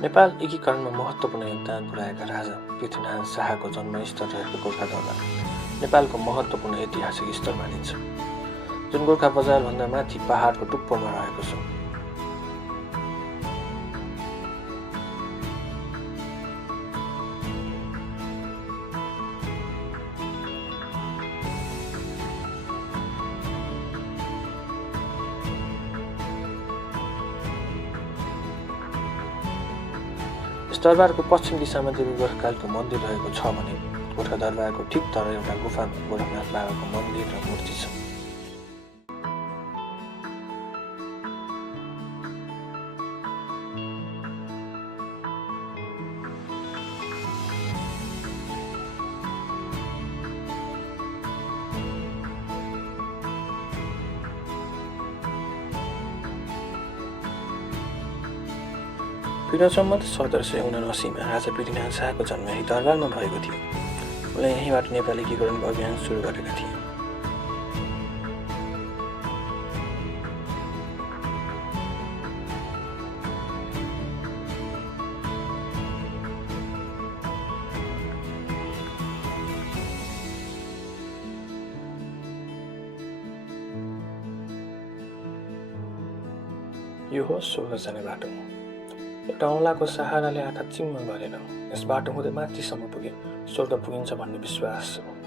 नेपाल एकीकरणमा महत्त्वपूर्ण योगदान पुर्याएका राजा पृथ्वीनारायण शाहको जन्मस्थल रहेको गोर्खा दरबार नेपालको महत्त्वपूर्ण ऐतिहासिक स्थल मानिन्छ, जुन गोर्खा बजारभन्दा माथि पहाडको टुप्पोमा रहेको छ। यस दरबारको पश्चिम दिशामा देवी गोर्खाकालको मन्दिर रहेको छ भने गोर्खा दरबारको ठिक तर एउटा गुफामा गोरखनाथ बाबाको मन्दिर र मूर्ति छ। पीडसम्मत 1779 राजा पृथ्वीनारायण शाहको जन्म यही दरबारमा भएको थियो। उनले यहीँबाट नेपाली एकीकरणको अभियान सुरु गरेका थिए। यो हो स्वर्ग जाने बाटो। एउटा औँलाको सहाराले आँखा चिम्म गरेर यस बाटो हुँदै माथिसम्म पुगे स्वर्ग पुगिन्छ भन्ने विश्वास छ।